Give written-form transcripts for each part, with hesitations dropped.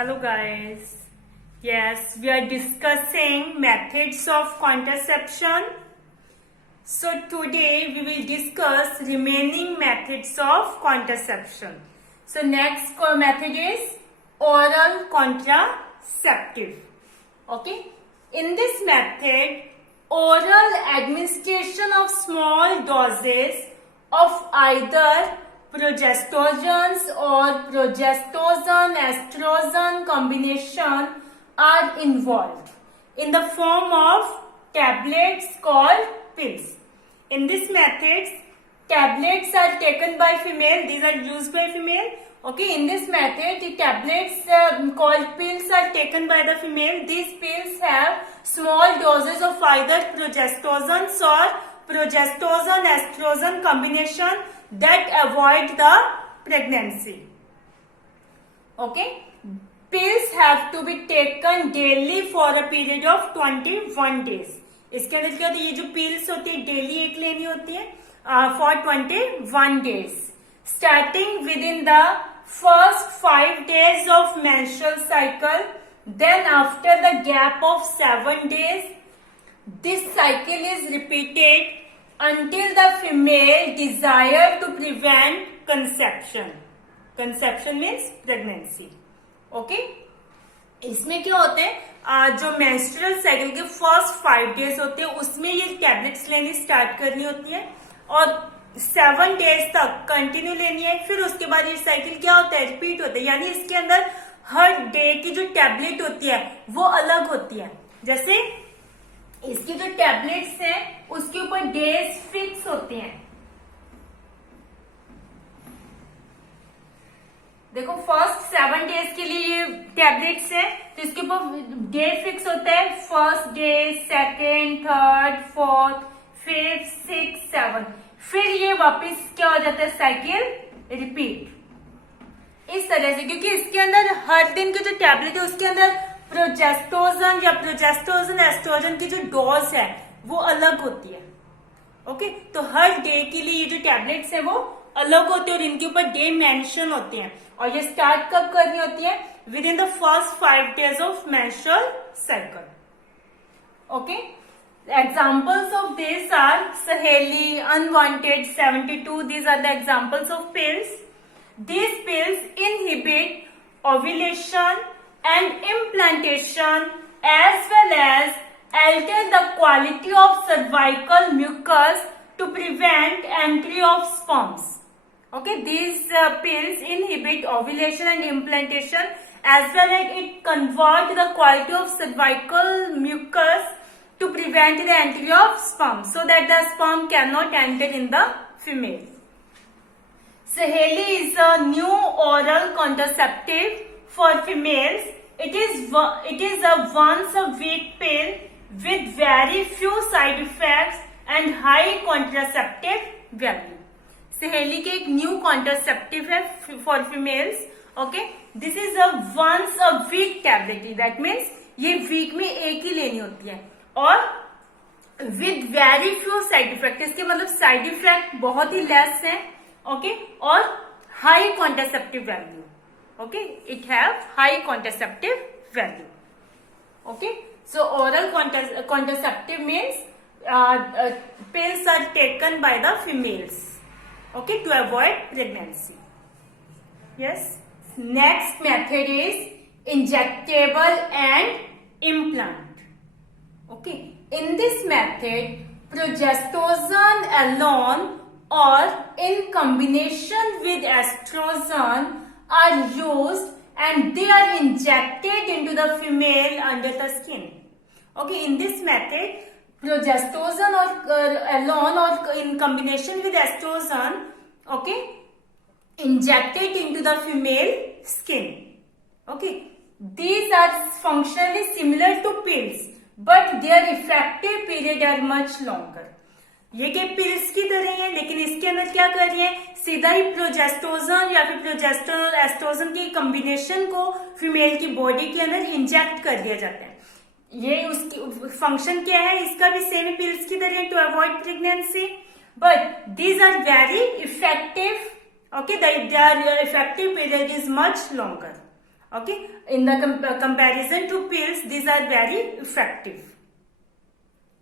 Hello guys. Yes, we are discussing methods of contraception. So today we will discuss remaining methods of contraception. So next method is oral contraceptive. Okay. In this method, oral administration of small doses of either progestogens or progestogen-estrogen combination are involved in the form of tablets called pills. In this method, tablets are taken by female. These are used by female. Okay, in this method, the tablets called pills are taken by the female. These pills have small doses of either progestogens or progestogen-estrogen combination that avoid the pregnancy. Okay, pills have to be taken daily for a period of 21 days. इसके अंदर क्या होता है, ये जो pills होती है daily एक लेनी होती है for 21 days, starting within the first 5 days of menstrual cycle. Then after the gap of 7 days, this cycle is repeated until the female desire to prevent conception. Conception means pregnancy. Okay? इसमें क्या होते हैं, जो menstrual cycle के first 5 days होते हैं उसमें ये टैबलेट्स लेनी स्टार्ट करनी होती है और 7 डेज तक कंटिन्यू लेनी है. फिर उसके बाद ये साइकिल क्या होता है, रिपीट होता है. यानी इसके अंदर हर डे की जो टैबलेट होती है वो अलग होती है. जैसे इसकी जो टैबलेट्स हैं उसके ऊपर डेज फिक्स होते हैं. देखो फर्स्ट 7 डेज के लिए ये टैबलेट्स है तो इसके ऊपर डे फिक्स होता है. First day, second, third, fourth, fifth, six, 7. फिर ये वापस क्या हो जाता है, साइकिल रिपीट इस तरह से. क्योंकि इसके अंदर हर दिन की जो टैबलेट है उसके अंदर प्रोजेस्टोजन या प्रोजेस्टोजन एस्ट्रोजन की जो डोज है वो अलग होती है. ओके, तो हर डे के लिए ये जो टैबलेट्स है वो अलग होती है और इनके ऊपर डे मेंशन होते हैं. और ये स्टार्ट कब करनी होती है, with in the first 5 days of menstrual cycle. Okay, examples of this are Saheli, Unwanted, 72. These are the examples of pills. These pills inhibit ovulation and implantation as well as alter the quality of cervical mucus to prevent entry of sperms. Okay, these pills inhibit ovulation and implantation as well as it convert the quality of cervical mucus to prevent the entry of sperm so that the sperm cannot enter in the female. Saheli is a new oral contraceptive for females. It is a once a week pill with very few side effects and high contraceptive value. Saheli के एक new contraceptive है for females. Okay, this is a once a week tablet. That means ये week में एक ही लेनी होती है और with very few side effect. इसके मतलब साइड इफेक्ट बहुत ही लेस है. ओके, और high contraceptive value. Okay, it have high contraceptive value. Okay, so oral contraceptive means pills are taken by the females, okay, to avoid pregnancy. Yes, next method is injectable and implant. Okay, in this method progestogen alone or in combination with estrogen are used and they are injected into the female under the skin. Okay, in this method progestogen or alone or in combination with estrogen, okay, injected into the female skin. Okay, these are functionally similar to pills but their effective period are much longer. ये के pills की तरह है लेकिन इसके अंदर क्या कर रही है, सीधा ही प्रोजेस्टोजन या फिर प्रोजेस्टेरोन एस्ट्रोजन की कॉम्बिनेशन को फीमेल की बॉडी के अंदर इंजेक्ट कर दिया जाता है. ये उसकी फंक्शन क्या है, इसका भी सेम पिल्स की तरह to avoid pregnancy. But these are very effective. Okay, their effective period is much longer. Okay, in the comparison to pills, these are very effective.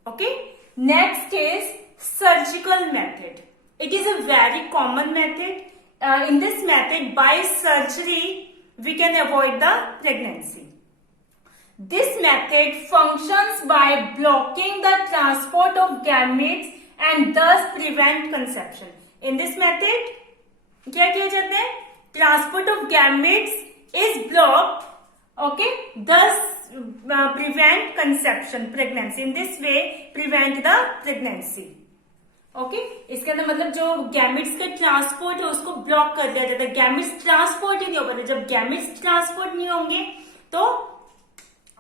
Okay, next is surgical method. It is a very common method. In this method, by surgery, we can avoid the pregnancy. This method functions by blocking the transport of gametes and thus prevent conception. In this method, क्या किया जाता है? Transport of gametes is blocked, okay, thus prevent conception, pregnancy. In this way, prevent the pregnancy. Okay, इसके अंदर मतलब जो gametes का transport है उसको ब्लॉक कर दिया जाता है. गैमेट्स ट्रांसपोर्ट ही नहीं होगा. जब गैमेट्स ट्रांसपोर्ट नहीं होंगे तो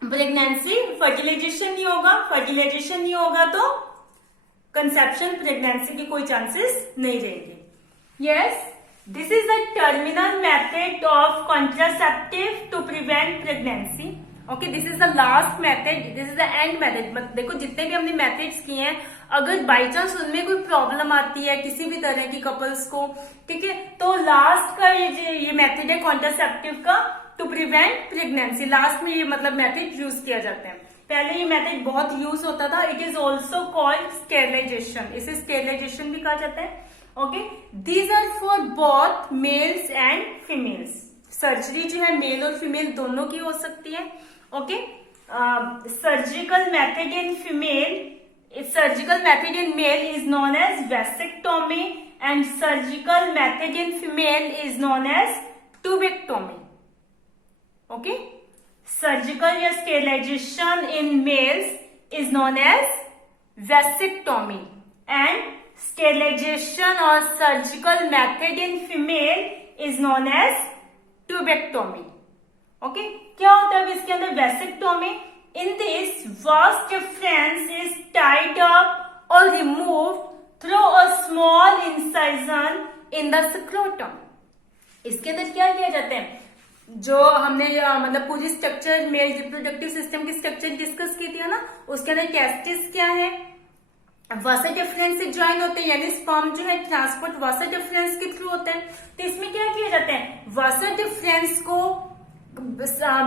प्रेगनेंसी, फर्टिलाइजेशन नहीं होगा. फर्टिलाइजेशन नहीं होगा तो कंसेप्शन, प्रेगनेंसी की कोई चांसेस नहीं रहेंगे. Yes, this is the terminal method of contraceptive to prevent pregnancy. Okay, this is the last method, this is the end method. देखो जितने भी हमने methods किए हैं, अगर बाई चांस उनमें कोई प्रॉब्लम आती है किसी भी तरह की कपल्स को, ठीक है, तो लास्ट का ये मेथड है कॉन्ट्रासेप्टिव का टू प्रिवेंट प्रेगनेंसी. लास्ट में ये मतलब मेथड यूज किया जाता है. पहले ये मेथड बहुत यूज होता था. It is also called sterilization. इसे स्टेरिलाइजेशन भी कहा जाता है. Okay, these are for both males and females. Surgery जो है मेल और फीमेल दोनों की हो सकती है. Okay, surgical method in female, surgical method in male is known as vasectomy and surgical method in female is known as tubectomy. Okay, surgical या sterilization in males is known as vasectomy and sterilization or surgical method in female is known as tubectomy. Okay, क्या होता है अब इसके अंदर? Vasectomy. In this, vas deferens is tied up or removed through a small incision in the scrotum. इसके अंदर क्या किया जाता है? जो हमने मतलब पूरी स्ट्रक्चर, मेल रिप्रोडक्टिव सिस्टम की स्ट्रक्चर डिस्कस की थी ना, उसके अंदर टेस्टिस क्या है, वासा डिफरेंस से ज्वाइन होते हैं, यानी स्पर्म जो है ट्रांसपोर्ट वासा डिफरेंस के थ्रू होता है. तो इसमें क्या किया जाता है? वासा डिफरेंस को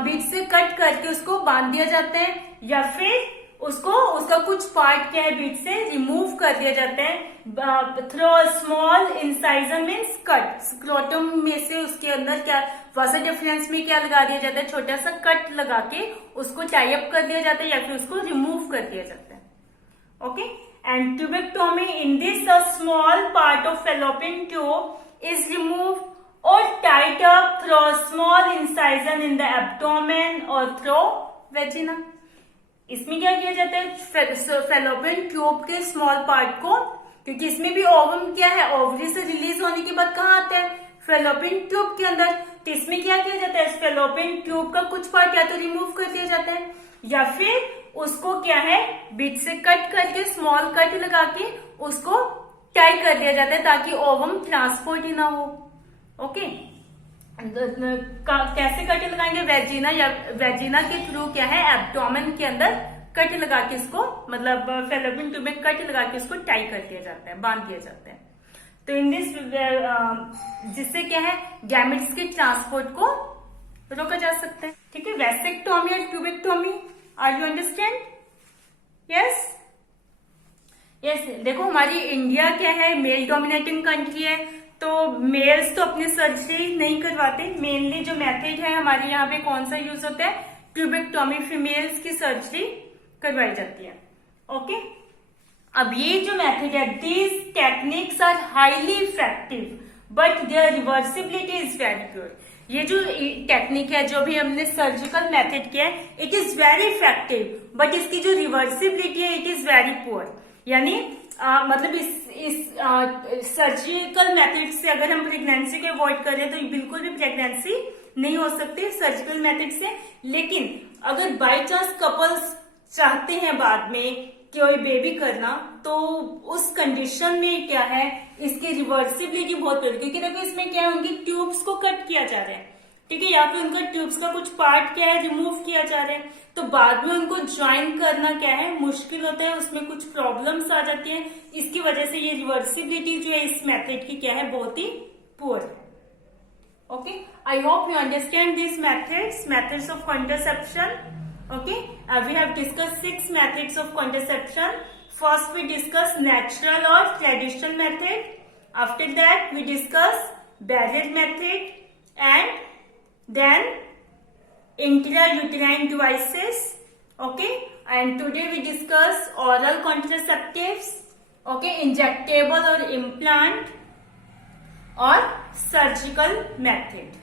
बीच से कट करके उसको बांध दिया जाता है, या फिर उसको उसका कुछ पार्ट क्या है बीच से रिमूव कर दिया जाता है through a small incision means cut. Scrotum में से उसके अंदर क्या वासा डिफरेंस में क्या लगा दिया जाता है? छोटा सा कट लगा के उसको टाई अप कर दिया जाता है या फिर उसको रिमूव कर दिया जाता है. Okay, and tubectomy, in this a small part of fallopian tube is removed or tied up through a small incision in the abdomen or through vagina. इसमें क्या किया जाता है? fallopian tube के small part को, क्योंकि इसमें भी ओवम क्या है, ओवरी से रिलीज होने के बाद कहाँ आता है? fallopian tube के अंदर. तो इसमें क्या किया जाता है? fallopian tube का कुछ पार्ट या तो रिमूव कर दिया जाता है या फिर उसको क्या है बीच से कट करके स्मॉल कट लगा के उसको टाई कर दिया जाता है ताकि ओवम ट्रांसपोर्ट ही ना हो. ओके, कैसे कट लगाएंगे? वेजिना या वेजिना के थ्रू क्या है एब्डोमेन के अंदर कट लगा के इसको मतलब फेलोपियन ट्यूब में कट लगा के इसको टाई कर दिया जाता है, बांध दिया जाता है. तो इन दिस जिससे क्या है गैमेट्स के ट्रांसपोर्ट को रोका जा सकता है. ठीक है, वेसेक्टोमी और tubectomy, are you understand? Yes yes. देखो हमारी इंडिया क्या है, मेल डोमिनेटिंग कंट्री है, तो मेल्स तो अपनी सर्जरी नहीं करवाते. मेनली जो मेथड है हमारे यहाँ पे कौन सा यूज होता है? ट्यूबेक्टोमी. फीमेल्स की सर्जरी करवाई जाती है. ओके, अब ये जो मेथड है, these techniques are highly effective but their reversibility is very good. ये जो टेक्निक है जो भी हमने सर्जिकल मेथड किया है, it is very effective but इसकी जो रिवर्सिबिलिटी है इट इज वेरी पुअर. यानी मतलब इस सर्जिकल मेथड से अगर हम प्रेगनेंसी को अवॉइड कर रहे हैं तो बिल्कुल भी प्रेगनेंसी नहीं हो सकती सर्जिकल मेथड से. लेकिन अगर बाय चांस कपल्स चाहते हैं बाद में कोई बेबी करना, तो उस कंडीशन में क्या है इसकी रिवर्सिबिलिटी बहुत है, क्योंकि देखो इसमें क्या है उनकी ट्यूब्स को कट किया जा रहा है, ठीक है, या फिर उनका ट्यूब्स का कुछ पार्ट क्या है रिमूव किया जा रहा है, तो बाद में उनको ज्वाइन करना क्या है मुश्किल होता है, उसमें कुछ प्रॉब्लम्स आ जाती हैं. इसकी वजह से ये रिवर्सिबिलिटी जो है इस मेथड की क्या है बहुत ही पुअर है. Okay, I hope you understand these methods of contraception. Okay, we have discussed 6 methods of contraception. First we discuss natural or traditional method. After that we discuss barrier method, and then intrauterine devices. Okay, and today we discuss oral contraceptives. Okay, injectable or implant, or surgical method.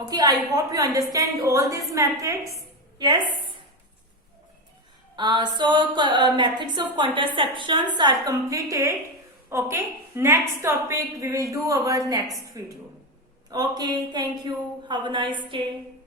Okay, I hope you understand all these methods. Yes. Methods of contraceptions are completed. Okay, next topic we will do our next video. Okay, thank you. Have a nice day.